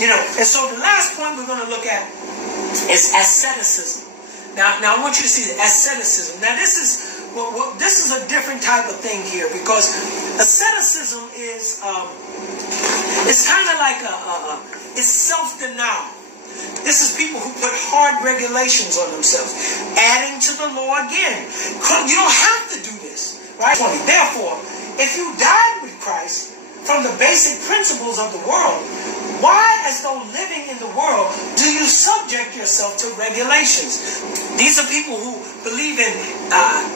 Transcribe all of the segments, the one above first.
And so the last point we're going to look at is asceticism. Now I want you to see the asceticism. Now this is a different type of thing here, because asceticism is it's kind of like it's self-denial. This is people who put hard regulations on themselves, adding to the law again. You don't have to do this, right? Therefore, if you died with Christ from the basic principles of the world, why, as though living in the world, do you subject yourself to regulations? These are people who believe in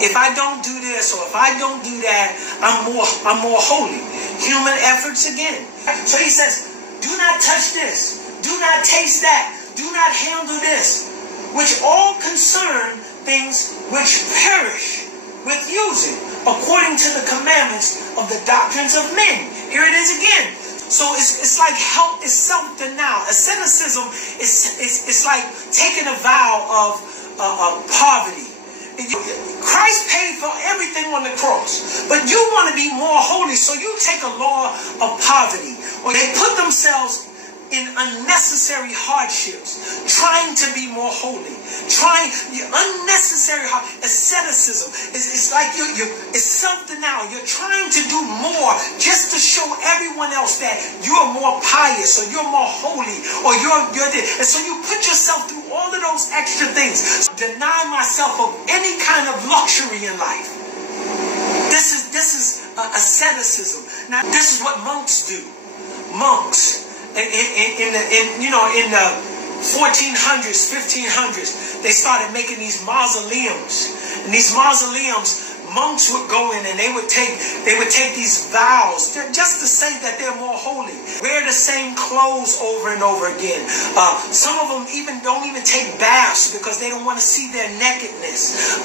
if I don't do this or if I don't do that, I'm more holy. Human efforts again. So he says, do not touch this. Do not taste that. Do not handle this, which all concern things which perish with using, according to the commandments of the doctrines of men. Here it is again. So it's like it's self-denial. Asceticism is like taking a vow of poverty. Christ paid for everything on the cross, but you want to be more holy, so you take a law of poverty, or they put themselves in unnecessary hardships, trying to be more holy, unnecessary asceticism. It's like it's self-denial. You're trying to do more just to show everyone else that you're more pious or you're more holy or you're this. And so you put yourself through all of those extra things. Deny myself of any kind of luxury in life. This is asceticism. Now this is what monks do. Monks. In the 1400s, 1500s, they started making these mausoleums. And these mausoleums, monks would go in and they would take these vows just to say that they're more holy. Wear the same clothes over and over again. Some of them don't even take baths because they don't want to see their nakedness.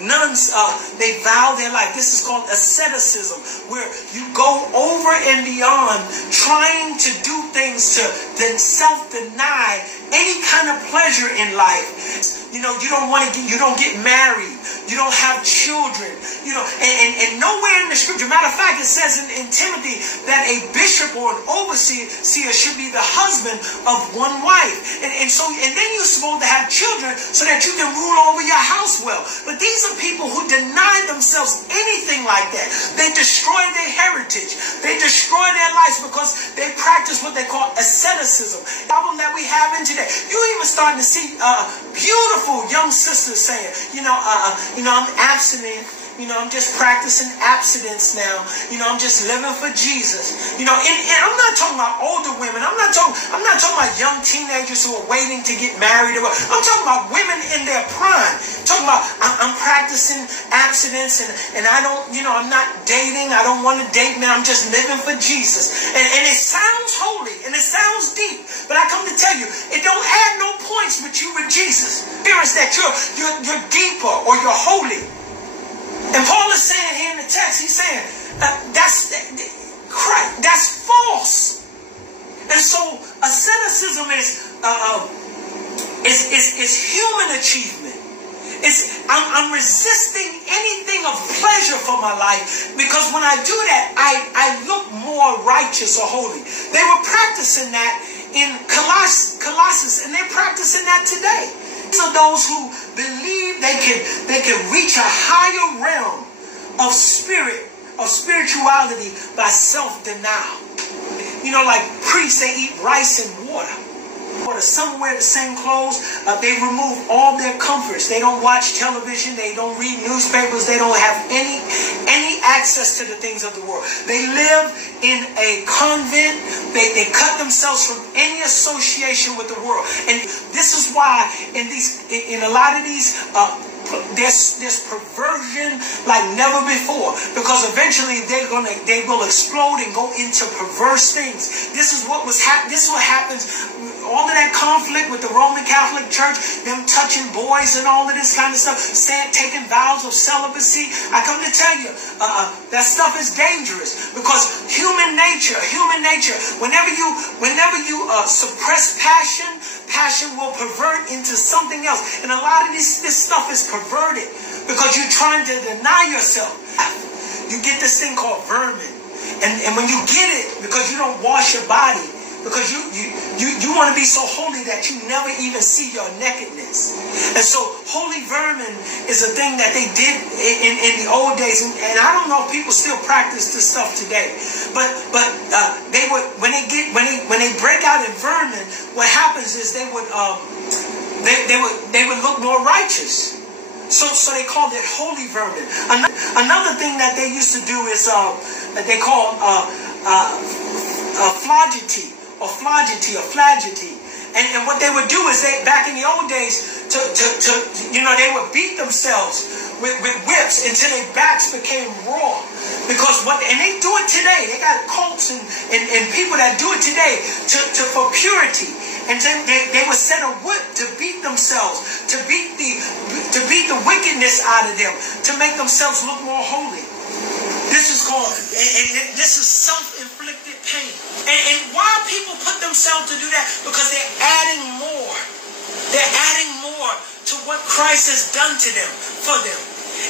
Nuns, they vow their life. This is called asceticism, where you go over and beyond trying to do things to then self-deny any kind of pleasure in life. You don't get married. You don't have children. And nowhere in the scripture, matter of fact, it says in Timothy that a bishop or an overseer should be the husband of one wife. And then you're supposed to have children so that you can rule over your house well. But these are people who deny themselves anything like that. They destroy their heritage. They destroy their lives because they practice what they call asceticism. The problem that we have in today. You're even starting to see beautiful young sisters saying, I'm abstinent. I'm just practicing abstinence now. I'm just living for Jesus. And I'm not talking about older women. I'm not talking about young teenagers who are waiting to get married. I'm talking about women in their prime. I'm talking about I'm practicing abstinence and I don't, I'm not dating. I don't want to date, man. I'm just living for Jesus. And it sounds holy and it sounds deep, but I come to tell you, it don't add no points with you with Jesus. Appearance that you're deeper or you're holy. And Paul is saying here in the text, he's saying that's false. And so asceticism is human achievement. I'm resisting anything of pleasure for my life, because when I do that, I look more righteous or holy. They were practicing that in Colossus, and they're practicing that today. These are those who believe they can reach a higher realm of spirituality by self-denial. Like priests, they eat rice and water. Some wear the same clothes. They remove all their comforts. They don't watch television. They don't read newspapers. They don't have any access to the things of the world. They live in a convent. They cut themselves from any association with the world. And this is why in a lot of these there's perversion like never before, because eventually they will explode and go into perverse things. This is what happens. All of that conflict with the Roman Catholic Church, them touching boys and all of this kind of stuff, taking vows of celibacy. I come to tell you, that stuff is dangerous, because human nature, whenever you suppress passion will pervert into something else. And a lot of this stuff is perverted because you're trying to deny yourself. You get this thing called vermin. And when you get it, because you don't wash your body, Because you want to be so holy that you never even see your nakedness. And so holy vermin is a thing that they did in the old days, and I don't know if people still practice this stuff today. But they would when they break out in vermin, what happens is they would look more righteous. So they called it holy vermin. Another thing that they used to do is they call flagity. And what they would do is back in the old days they would beat themselves with whips until their backs became raw. Because and they do it today. They got cults and people that do it today for purity. And then they would set a whip to beat themselves, to beat the wickedness out of them, to make themselves look more holy. This is called, and this is self-inflicted pain. And why people put themselves to do that? Because they're adding more. They're adding more to what Christ has done to them, for them.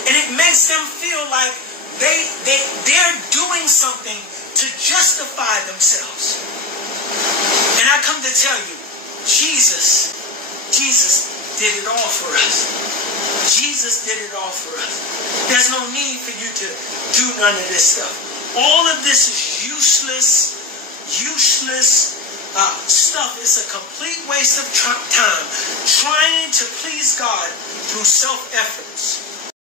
And it makes them feel like they're doing something to justify themselves. And I come to tell you, Jesus did it all for us. Jesus did it all for us. There's no need for you to do none of this stuff. All of this is useless stuff. It's a complete waste of time trying to please God through self-efforts.